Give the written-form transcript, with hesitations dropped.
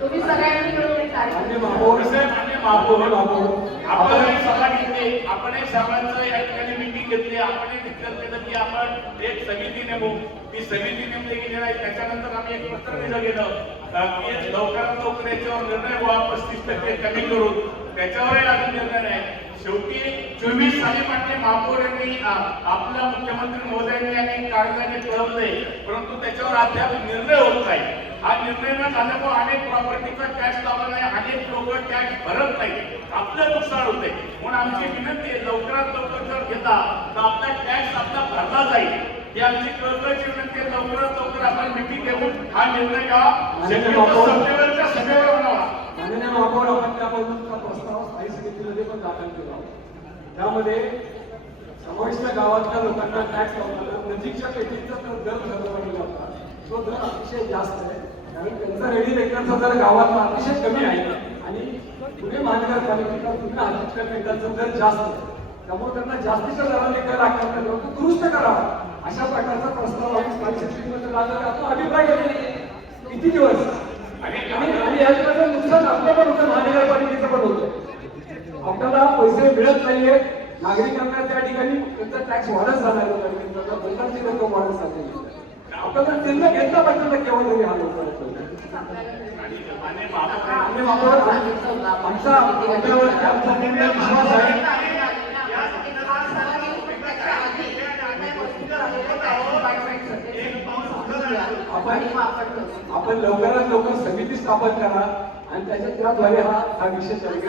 तुम्ही सगळ्यांनी मिळून आपण एक सभा घेतली, आपण एक सभांचं या ठिकाणी मीटिंग घेतली, आपण एक डिक्लेअर केलं की आपण एक समिती नेमू. ती समिती नेमली गेली नाही. त्याच्यानंतर आम्ही एक पत्र दिलं गेलं की लवकरात लवकर याच्यावर निर्णय व्हा, 35% कमी करून. त्याच्यावरही अजून निर्णय नाही. शेवटी 24 साली मान्य महापौर यांनी आपल्या मुख्यमंत्री महोदयांनी आणि कागदाने कळवले, परंतु त्याच्यावर अद्याप निर्णय होत नाही. हा निर्णय न झाल्यामुळे अनेक प्रॉपर्टीचा टॅक्स लावला नाही, अनेक लोक टॅक्स भरत नाही, आपलं नुकसान होते. म्हणून आमची विनंती आहे, लवकरात लवकर जर घेता तर आपला टॅक्स आपला भरला जाईल. ही आमची कळकळीची विनंती आहे. लवकरात लवकर आपण मिटिंग घेऊन हा निर्णय घ्यावा. सप्टेंबरच्या सभेवर होणार. माननीय महापौर, आपण त्याबद्दलचा प्रस्ताव स्थायी समितीमध्ये पण दाखल केला. त्यामध्ये समाविष्ट गावातल्या लोकांना टॅक्स लावताना नजीकच्या पेटीचा दर ठरवला होता. तो दर अतिशय जास्त आहे, कारण त्यांचा रेडी रेकॉर्डचा दर गावातला अतिशय कमी आहे आणि पुणे महानगरपालिकेचा पुन्हा नजीकच्या पेटांचा दर जास्त आहे. त्यामुळे त्यांना जास्तीच्या दराने कर आकारण्यात तो दुरुस्त करावा, अशा प्रकारचा प्रस्ताव आम्ही स्थायी समितीमध्ये लागला. तो अभिप्राय किती दिवस आणि याच्यामध्ये नुकसान आपलं पण होतं, महानगरपालिकेचं पण होतं. आपल्याला पैसे मिळत नाहीये, नागरिकांना त्या ठिकाणी त्यांचा टॅक्स वाढत जाणार आहे, त्यांचा पैशांची रक्कम वाढत चालली. आपल्याला निर्णय घेतला पाहिजे ना केव्हा तरी हा लोक आमचा आपल्यावरती आमचा निर्णय विश्वास आहे. आपण लवकरात लवकर समिती स्थापन करा आणि त्याद्वारे हा विषय चालू